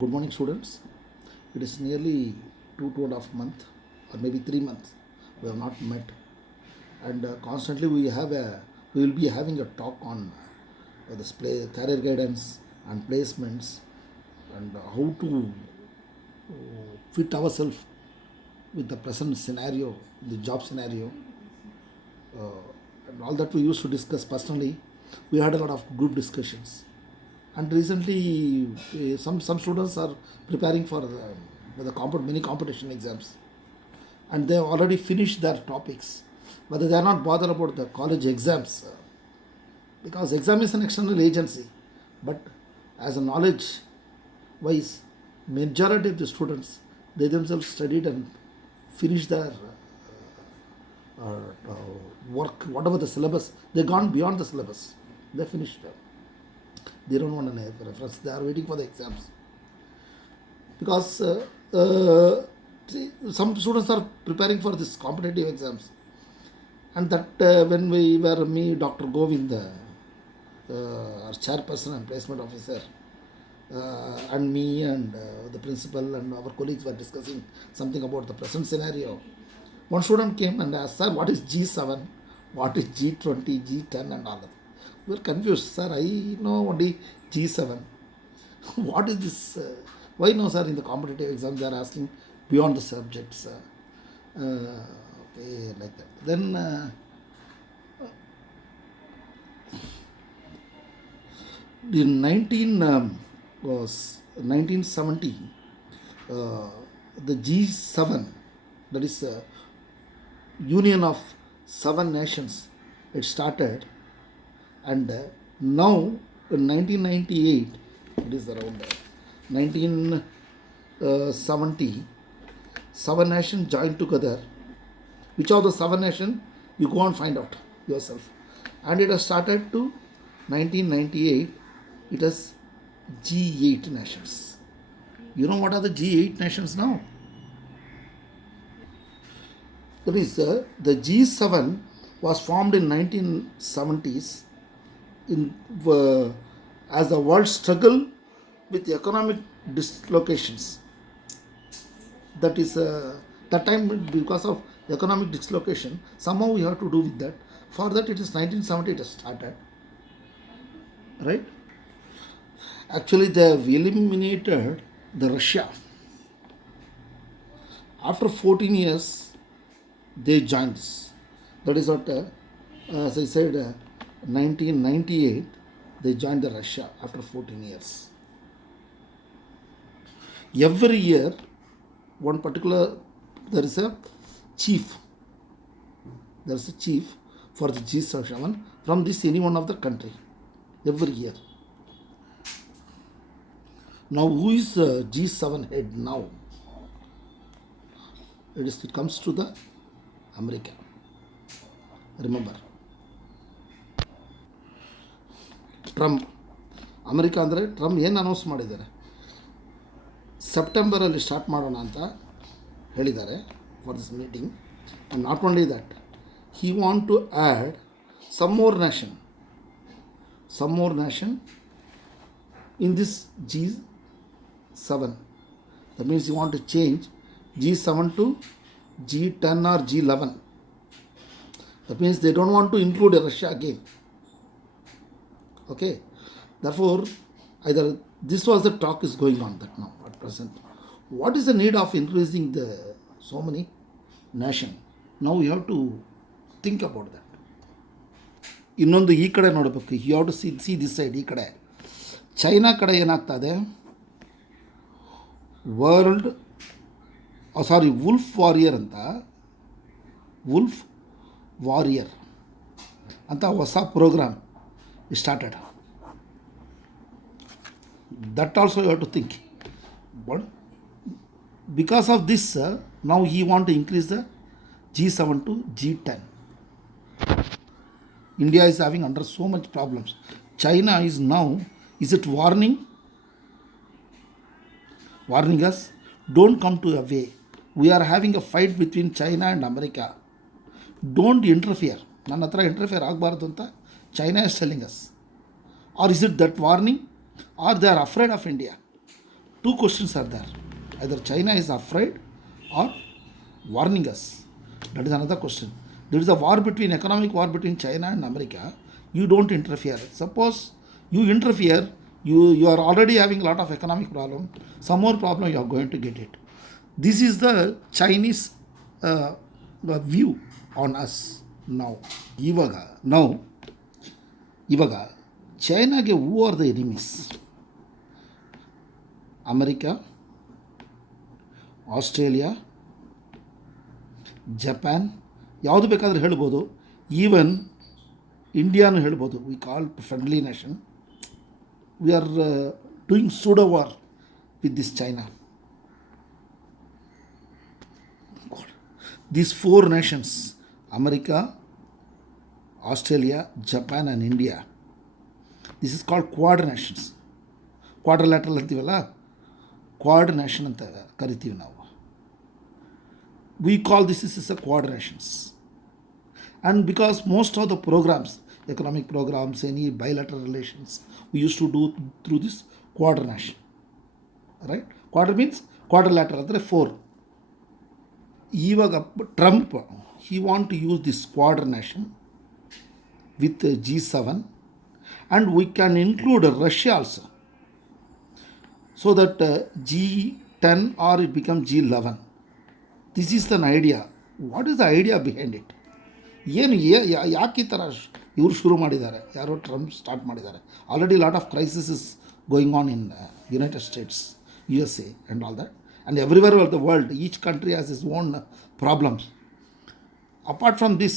Good morning, students. It is nearly 2.5 months, or maybe 3 months. We have not met, and constantly we will be having a talk on this career guidance and placements, and how to fit ourselves with the present scenario, the job scenario, and all that we used to discuss personally. We had a lot of group discussions, and recently some students are preparing for many competition exams, and they have already finished their topics, but they are not bothered about the college exams, because exam is an external agency. But as a knowledge wise, majority of the students, they themselves studied and finished their work, whatever the syllabus, they gone beyond the syllabus, they finished them. They don't want a reference, they are waiting for the exams, because some students are preparing for this competitive exams. And that when we were, me, Dr. Govind, our chairperson and placement officer, and me and the principal and our colleagues were discussing something about the present scenario. One student came and asked, "Sir, what is G7, what is G20, G10 and all that?" We were confused. "Sir, I know only G7. What is this? Why no, sir? In the competitive exam they are asking beyond the subjects." Okay, like that. Then in 1970, the G7, that is Union of Seven Nations, it started, and now in 1998, it is around 1970, seven nations joined together. Which of the seven nations, you go and find out yourself. And it has started to 1998, it has G8 nations. You know what are the G8 nations now? That is, the G7 was formed in 1970s as the world struggle with economic dislocations. That is, that time, because of economic dislocation, somehow we have to do with that. For that, it is 1970 it has started, right? Actually, they have eliminated the Russia. After 14 years, they joined this. That is what, as I said, 1998, they joined the Russia after 14 years. Every year, one particular, there is a chief. There is a chief for the G7 from this any one of the country every year. Now, who is G7 head now? It comes to the America. Remember, Trump, America ಅಂದರೆ Trump ಏನು announce ಮಾಡಿದ್ದಾರೆ, ಸೆಪ್ಟೆಂಬರಲ್ಲಿ start ಮಾಡೋಣ ಅಂತ ಹೇಳಿದ್ದಾರೆ for this meeting. And not only that, he want to add some more nation in this G7. That means he want to change G7 to G10 or G11. That means they don't want to include Russia again. Okay, therefore either this was the talk is going on that now at present. What is the need of increasing the so many nation? Now we have to think about that. ಇನ್ನೊಂದು ಈ ಕಡೆ ನೋಡಬೇಕು, you have to see this side. ಈ ಕಡೆ China ಕಡೆ ಏನಾಗ್ತದೆ, wolf warrior ಅಂತ ಹೊಸ programme started. That also you have to think. But because of this, ನಾವು he want to increase the G7 to G10. India is having under so much problems. China is now, is it warning us? Don't come to a way. We are having a fight between China and America. Don't interfere. ನನ್ನ ಹತ್ರ interfere ಆಗಬಾರ್ದು ಅಂತ China is telling us. Or is it that warning? Or they are afraid of India? Two questions are there. Either China is afraid or warning us. That is another question. There is a war between economic war between China and America. You don't interfere. Suppose you interfere, you are already having a lot of economic problem. Some more problem you are going to get it. This is the Chinese view on us now. ಇವಾಗ ನಾವು ಇವಾಗ ಚೈನಾಗೆ who are the enemies? America, Australia, Japan, ಯಾವುದು ಬೇಕಾದರೂ ಹೇಳ್ಬೋದು. Even ಇಂಡಿಯಾನು ಹೇಳ್ಬೋದು. We call friendly nation. We are doing pseudo war with this China. These four nations, America, Australia, Japan and India, this is called quad nations. Quadrilateral ಅಂತೀವಲ್ಲ, quad nation ಅಂತ ಕರಿತೀವಿ ನಾವು. We call this is a quad nations. And because most of the programs, economic programs, any bilateral relations, we used to do through this quad nation. Right? Quad means quadrilateral ಅಂದರೆ 4. ಇವಾಗ Trump he want to use this quad nation with G7 and we can include Russia also, so that G10 or it becomes G11. This is an idea. What is the idea behind it? ಏನು ಯಾಕೆ ಈ ಥರ ಇವರು ಶುರು ಮಾಡಿದ್ದಾರೆ? ಯಾರೋ Trump start ಮಾಡಿದ್ದಾರೆ. Already lot of crisis is going on in United States, USA and all that. And everywhere in the world, each country has its own problems. Apart from this,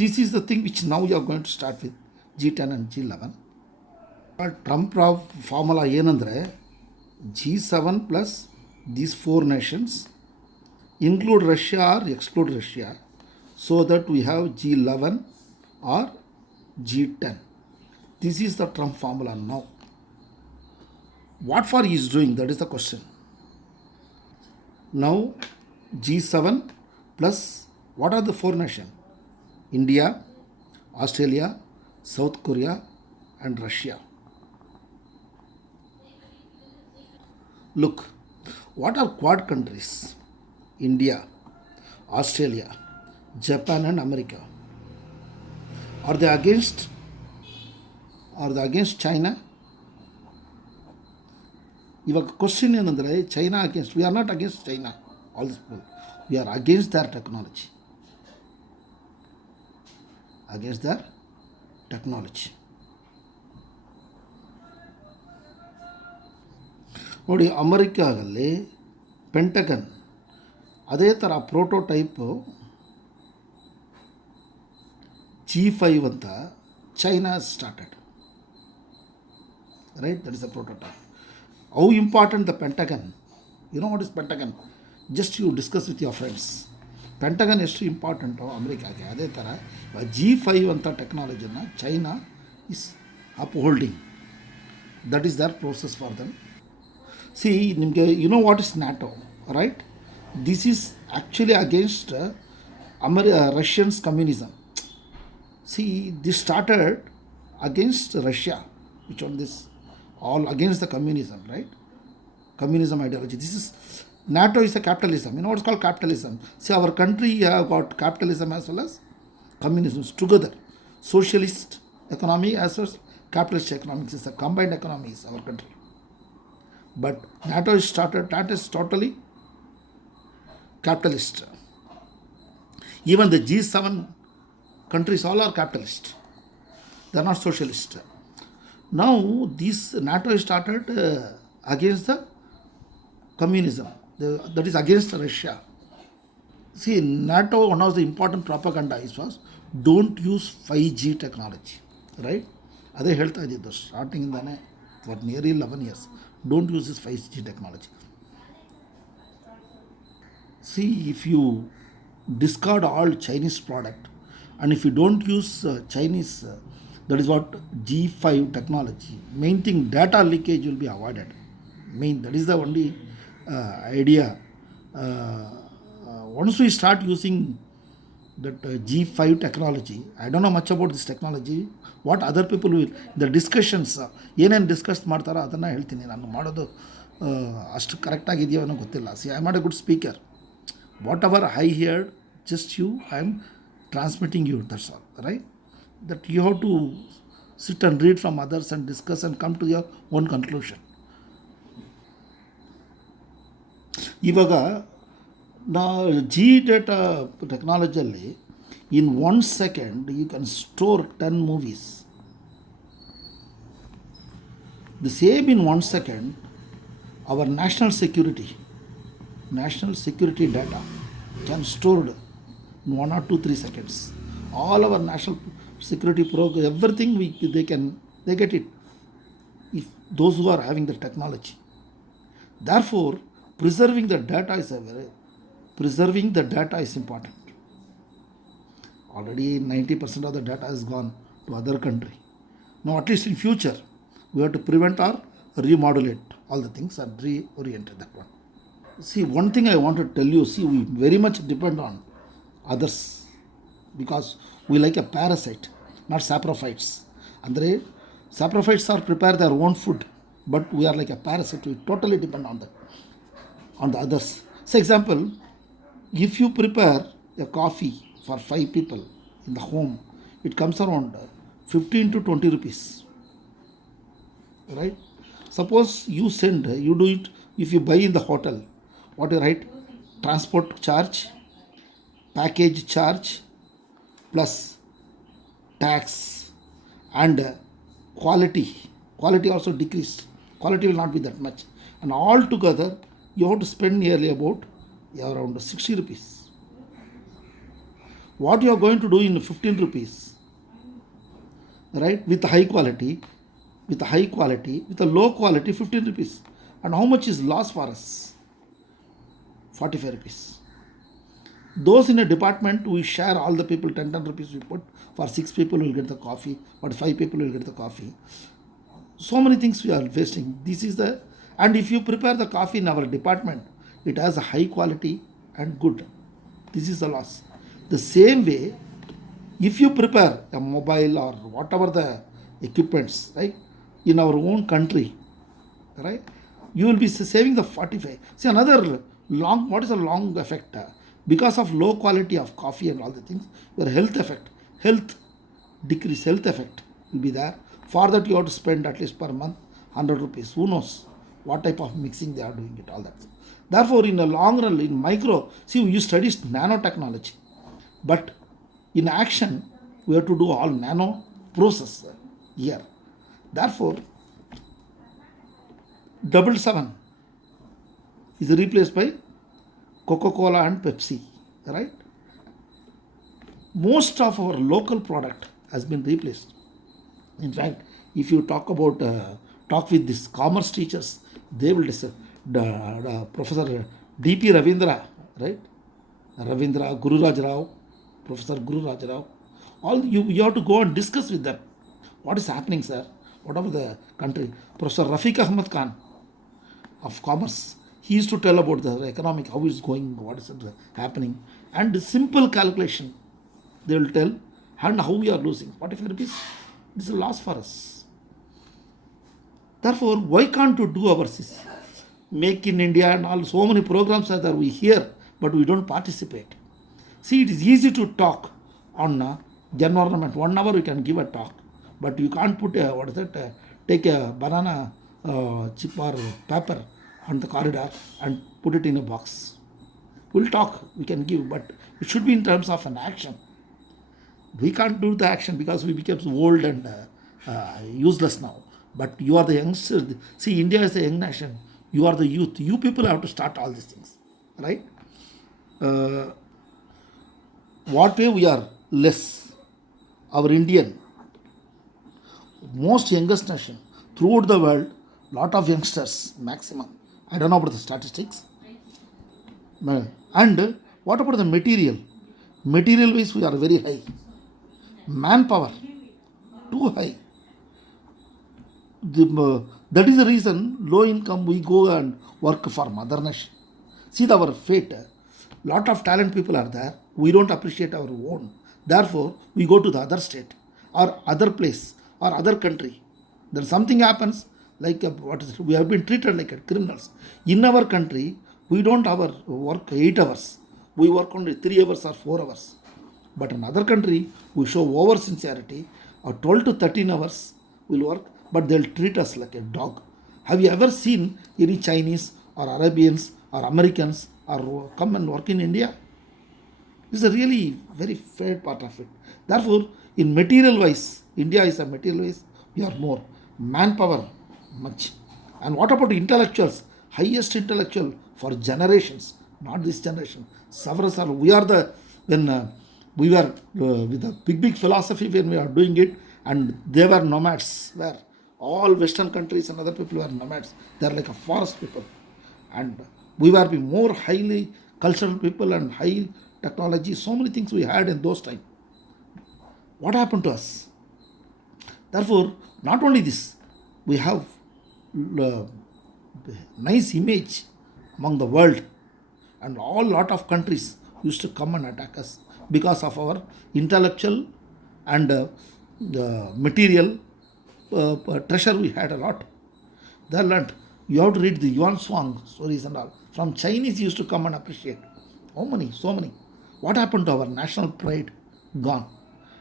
this is the thing which now you are going to start with G10 and G11. But Trump formula ಏನಂದರೆ G7 plus these 4 nations include Russia or exclude Russia, so that we have G11 or G10. This is the Trump formula now. What for he is doing? That is the question. Now G7 plus what are the 4 nations? India, Australia, South Korea and Russia. Look, what are quad countries? India, Australia, Japan and America. Are they against China? ಇವಾಗ question ಏನಂದರೆ, China against, we are not against China, all this people, we are against their technology. ನೋಡಿ, ಅಮೆರಿಕಾದಲ್ಲಿ Pentagon ಅದೇ ಥರ prototype G5 ಅಂತ China started. Right, that is a prototype. How important the Pentagon? You know what is Pentagon? Just you discuss with your friends. Pentagon ಎಷ್ಟು important ಅಮೆರಿಕಾಗೆ, ಅದೇ ಥರ G5 ಅಂತ ಟೆಕ್ನಾಲಜಿನ China is upholding. That is their process for them. See, ನಿಮಗೆ what is NATO, right? This is actually against Russians communism. See, this started against Russia, which on this all against the communism, right? Communism ideology. This is NATO is a capitalism. You know what's called capitalism? See, our country have got capitalism as well as communism together. Socialist economy as well as capitalist economics is a combined economy is our country. But NATO is totally capitalist. Even the G7 countries all are capitalist. They are not socialist. Now, this NATO is started against the communism, that is against Russia. See, NATO, one of the important propaganda is was, don't use 5G technology, right? ಅದೇ ಹೇಳ್ತಾ ಇದ್ದಿದ್ದು ಸ್ಟಾರ್ಟಿಂಗಿಂದಾನೆ for nearly 11 years. Don't use this 5G technology. See, if you discard all Chinese product and if you don't use Chinese that is what G5 technology, main thing, data leakage will be avoided. That is the only idea. Once we start using that G5 technology, I don't know much about this technology, what other people will, the discussions, ಏನೇನು discuss ಮಾಡ್ತಾರೋ ಅದನ್ನು ಹೇಳ್ತೀನಿ. ನಾನು ಮಾಡೋದು ಅಷ್ಟು ಕರೆಕ್ಟಾಗಿದೆಯೋ ಅನ್ನೋ ಗೊತ್ತಿಲ್ಲ. See I am not a good speaker. Whatever I heard, just you I am transmitting you, that's all, right? That you have to sit and read from others and discuss and come to your own conclusion. ಇವಾಗ ನಾ G data ಟೆಕ್ನಾಲಜಿಯಲ್ಲಿ in 1 second you can store 10 movies. The same in 1 second, our national security data can stored in 1 or 2, 3 seconds. All our national security program, everything they get it if those who are having the technology. Therefore, preserving the data is important. Already 90% of the data has gone to other country. Now, at least in future, we have to prevent or remodulate all the things and reorient that one. See, one thing I want to tell you, see, we very much depend on others because we like a parasite, not saprophytes. Andre saprophytes are prepare their own food, but we are like a parasite. We totally depend on the others. So example, if you prepare a coffee for 5 people in the home, it comes around 15 to 20 rupees, right? Suppose you do it if you buy in the hotel, what you write? Transport charge, package charge, plus tax, and quality also decreased. Quality will not be that much, and all together you have to spend nearly about around 60 rupees. What you are going to do in 15 rupees, right? With high quality, with a low quality, 15 rupees. And how much is loss for us? 45 rupees. Those in a department, we share all the people 10 rupees we put. For 6 people will get the coffee, but 5 people will get the coffee. So many things we are wasting. And if you prepare the coffee in our department, it has a high quality and good. This is the loss. The same way, if you prepare a mobile or whatever the equipments, right, in our own country, right, you will be saving the 45. See, another what is a long effect? Because of low quality of coffee and all the things, your health effect will be there. For that you have to spend at least per month 100 rupees. Who knows what type of mixing they are doing it, all that. Therefore, in the long run, in micro, see, you study nanotechnology, but in action, we have to do all nano process here. Therefore, 777 is replaced by Coca-Cola and Pepsi, right? Most of our local product has been replaced. In fact, if you talk with these commerce teachers, they will the Professor D.P. Ravindra, right? Gururaj Rao, Professor Gururaj Rao. All you have to go and discuss with them. What is happening, sir? Whatever the country. Professor Rafiq Ahmad Khan of commerce, he used to tell about the economic, how it's going, what is happening, and simple calculation they will tell, and how we are losing 45 rupees. This is a loss for us. Therefore, why can't you do our Make in India and all? So many programs are there we hear, but we don't participate. See, it is easy to talk on environment. 1 hour we can give a talk, but you can't put take a banana chip or paper on the corridor and put it in a box. We'll talk, we can give, but it should be in terms of an action. We can't do the action because we become old and useless now. But you are the youngsters. See, India is a young nation. You are the youth. You people have to start all these things, right? What way we are less? Our Indian, most youngest nation throughout the world, lot of youngsters, maximum. I don't know about the statistics. And what about the material? Material wise, we are very high. Manpower, too high. That is the reason low income we go and work for mother nation. See our fate. Lot of talent people are there. We don't appreciate our own. Therefore, we go to the other state or other place or other country. Then something happens, like what is it? We have been treated like criminals. In our country, we don't have our work 8 hours. We work only 3 hours or 4 hours. But in other country, we show over sincerity, or 12 to 13 hours will work, but they'll treat us like a dog. Have you ever seen any Chinese or Arabians or Americans or come and work in India? It's a really very fair part of it. Therefore, in material wise, India is a material wise, we are more. Manpower, much. And what about intellectuals? Highest intellectual for generations, not this generation. Several are, we are the, when we were with a big philosophy when we are doing it, and they were nomads, where all Western countries and other people were nomads. They are like a forest people. And we were be more highly cultural people and high technology, so many things we had in those times. What happened to us? Therefore, not only this, we have uh, nice image among the world, and all lot of countries used to come and attack us because of our intellectual and the material treasure we had a lot. They learned. You have to read the Yuan Swang stories and all. From Chinese used to come and appreciate. How many? So many. What happened to our national pride? Gone.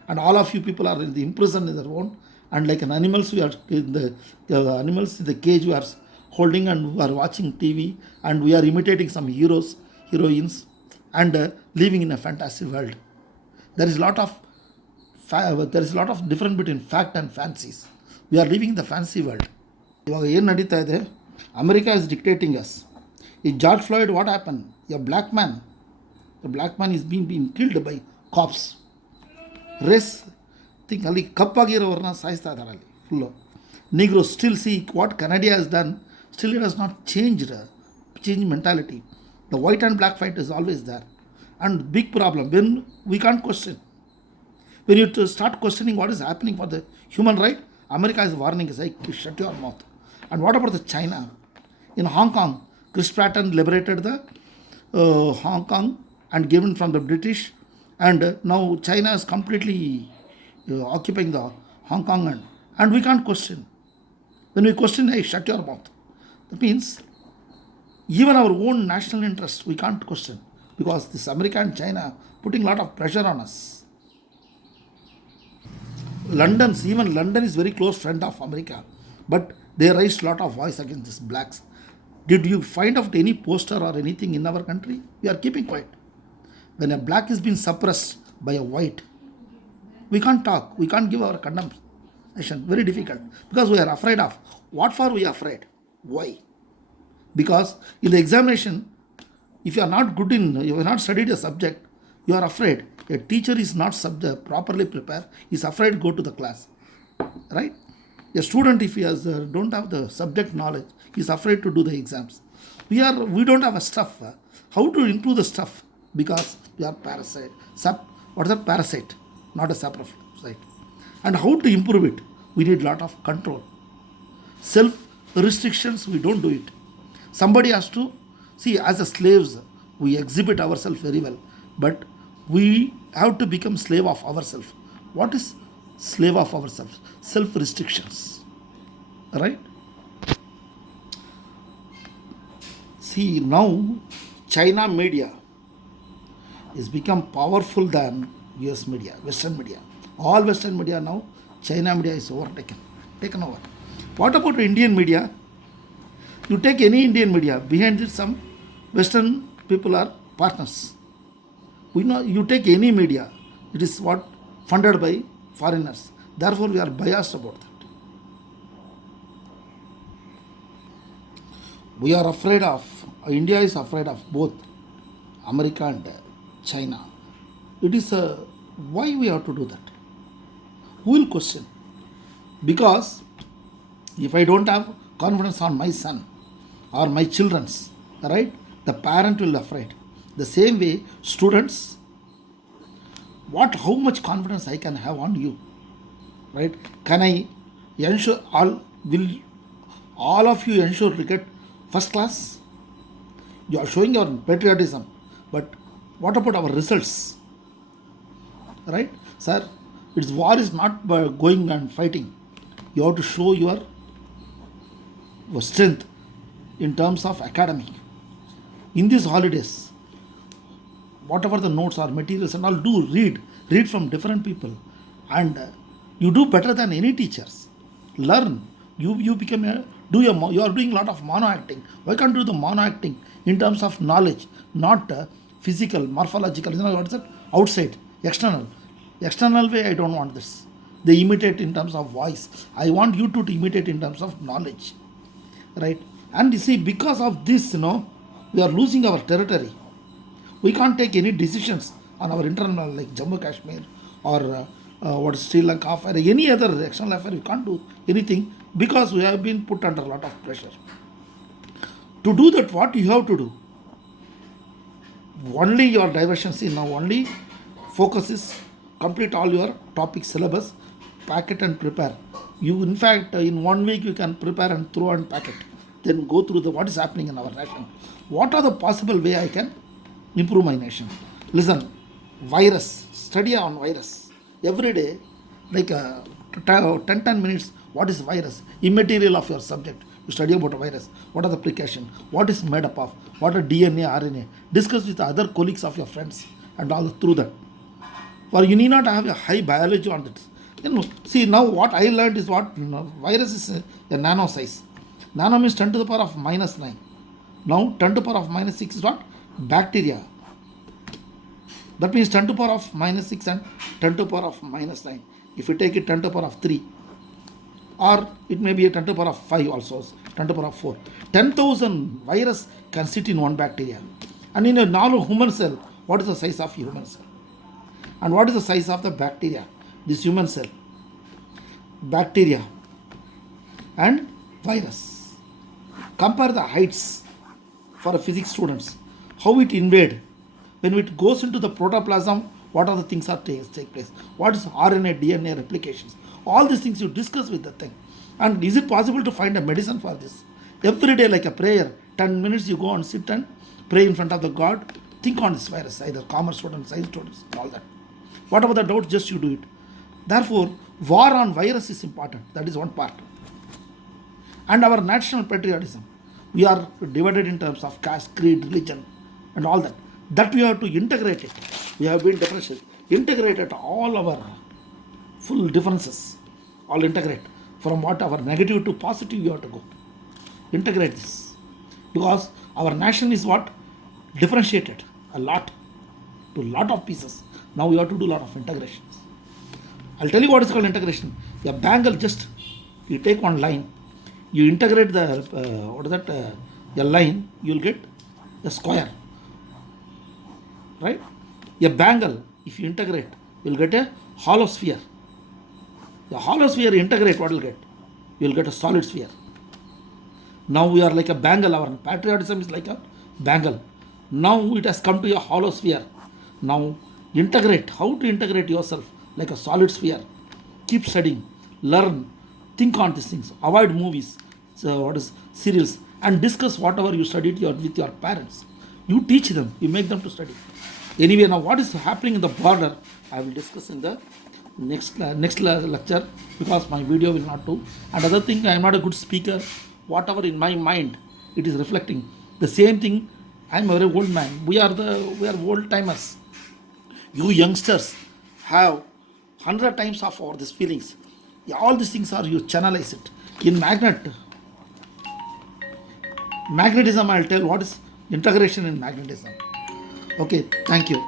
And all of you people are in the imprisoned in their own. And like an animals, we are in the animals in the cage we are holding, and we are watching TV, and we are imitating some heroes, heroines, and living in a fantasy world. There is a lot of difference between fact and fancies. We are living in the fancy world. ಇವಾಗ ಏನು ನಡೀತಾ ಇದೆ, America is dictating us. ಈ George Floyd what happen, a black man is been killed by cops. Race think ಅಲ್ಲಿ ಕಪ್ಪಾಗಿರೋರನ್ನ ಸಾಯಿಸ್ತಾ ಇದ್ದಾರೆ ಅಲ್ಲಿ full. Negro still see what Kennedy is done, still it has not change mentality. The white and black fight is always there. And big problem when we can't question. When you start questioning what is happening for the human right, America is warning us, like, shut your mouth. And what about the China? In Hong Kong, Chris Pratt liberated the Hong Kong and given from the British, and now China is completely occupying the Hong Kong, and we can't question. When we question, hey, shut your mouth. That means even our own national interest we can't question, because this America and China putting a lot of pressure on us. Even London is very close friend of America, but they raised a lot of voice against these blacks. Did you find out any poster or anything in our country? We are keeping quiet. When a black is being suppressed by a white, we can't talk, we can't give our condemnation. Very difficult, because we are afraid of. What for we are afraid? Why? Because in the examination, if you are not good in, you have not studied a subject, you are afraid. A teacher is not properly prepared, is afraid to go to the class, right? A student, if he don't have the subject knowledge, is afraid to do the exams. We don't have a stuff. How to improve the stuff? Because we are parasite. What is that? Parasite, not a saprophyte. And how to improve it? We need lot of control. Self restrictions, we don't do it. Somebody has to see. As a slaves, we exhibit ourselves very well, but we have to become slave of ourselves. What is slave of ourselves? Self restrictions, right? See, now China media is become powerful than US media, Western media. All Western media now, China media is taken over. What about Indian media? You take any Indian media, behind it some Western people are partners. We know, you take any media, it is what funded by foreigners. Therefore, we are biased about that. We are afraid of, India is afraid of both America and China. It is why we have to do that? Who will question? Because if I don't have confidence on my son or my children's, right, the parent will be afraid. The same way, students, how much confidence I can have on you, right? Can I ensure all of you ensure to get first class? You are showing your patriotism, but what about our results, right? Sir, its war is not by going and fighting. You have to show your strength in terms of academic. In these holidays, whatever the notes or materials and all, do read from different people, and you do better than any teachers. Learn. You become a you are doing a lot of mono acting. Why can't you do the mono acting in terms of knowledge, not physical, morphological? You know what is it? Outside, external way. I don't want this. They imitate in terms of voice. I want you to imitate in terms of knowledge, right? And you see, because of this, we are losing our territory. We can't take any decisions on our internal, like Jammu Kashmir or what Sri Lanka affair, any other external affair. We can't do anything because we have been put under a lot of pressure. To do that, what you have to do? Only your diversion. See, now only focus is complete all your topic syllabus, pack it and prepare. You, in fact, in 1 week you can prepare and throw and pack it. Then go through what is happening in our nation. What are the possible way I can improve my nation? Listen, virus, study on virus. Every day, like 10 minutes, what is virus? Immaterial of your subject. You study about a virus. What are the precautions? What is made up of? What are DNA, RNA? Discuss with other colleagues of your friends and all through that. For you need not have a high biology on that. See, now what I learned is what virus is a nano size. Nano means 10 to the power of minus 9. Now 10 to the power of minus 6 is what? Bacteria. That means 10 to the power of minus 6 and 10 to the power of minus 9. If you take it 10 to the power of 3, or it may be a 10 to the power of 5 also, 10 to the power of 4. 10,000 virus can sit in one bacteria. And in a normal human cell, what is the size of human cell? And what is the size of the bacteria? This human cell. Bacteria and virus. Compare the heights for a physics students. How it invade. When it goes into the protoplasm, what are the things that take place? What is RNA, DNA replications? All these things you discuss with the thing. And is it possible to find a medicine for this? Every day, like a prayer, 10 minutes you go and sit and pray in front of the God. Think on this virus, either commerce students, science students, all that. Whatever the doubt, just you do it. Therefore, war on virus is important. That is one part. And our national patriotism. We are divided in terms of caste, creed, religion, and all that. That we have to integrate it. We have been differentiated. Integrated all our full differences. All integrate. From what our negative to positive you have to go. Integrate this. Because our nation is what? Differentiated a lot. To a lot of pieces. Now we have to do a lot of integrations. I'll tell you what is called integration. A bangle, just you take one line, you integrate the a line, you'll get a square, right? A bangle, if you integrate, you'll get a hollow sphere. The hollow sphere integrate, what you'll get? You'll get a solid sphere. Now we are like a bangle. Our patriotism is like a bangle. Now it has come to a hollow sphere. Now integrate. How to integrate yourself like a solid sphere? Keep studying, learn, think on these things. Avoid movies, serials, and discuss whatever you studied with your parents. You teach them, you make them to study. Anyway, now what is happening in the border, I will discuss in the next lecture, because my video will not do. Another thing, I am not a good speaker. Whatever in my mind, it is reflecting. The same thing, I am a very old man. We are old timers. You youngsters have 100 times of all these feelings. All these things are, you channelize it. In magnetism, I'll tell what is integration in magnetism. Okay, thank you.